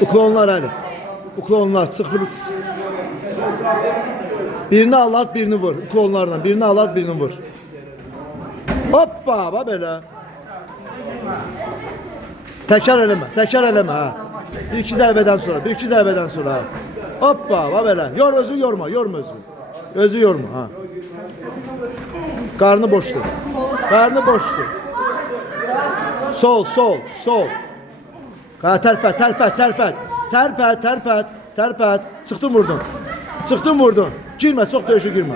Uklonlar Ali. Uklonlar 0. Birini al at, birini vur. Uklonlardan birini al at, birini vur. Hoppa, bak böyle. Tekrar eleme, tekrar eleme ha. Bir iki zərbeden sonra, bir iki zərbeden sonra ha. Hoppa, bak böyle. Özünü yorma, yorma özünü. Özü yorma ha. Karnı boştu. Karnı boştu. Sol, sol, sol. Ha, terpet, terpet, terpet. Terpet, terpet, terpet. Çıktın vurdun. Çıktın vurdun. Girme, çok dövüşe girme.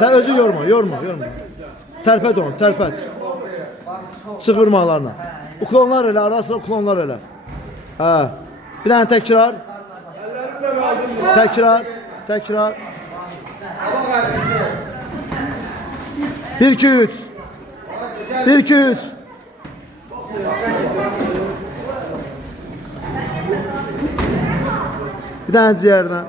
Özü yorma, yorma, yorma. Terpet onu, terpet. Çık vurmalarına. Uklonlar elə, arasında uklonlar elə. Ha. Bir tane tekrar. Tekrar, tekrar. 1 2 3. 1 2 3. Bir tane ciğerden.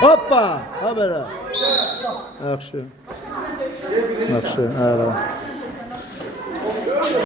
Hoppa! Ha böyle. Yaxşı. Yaxşı.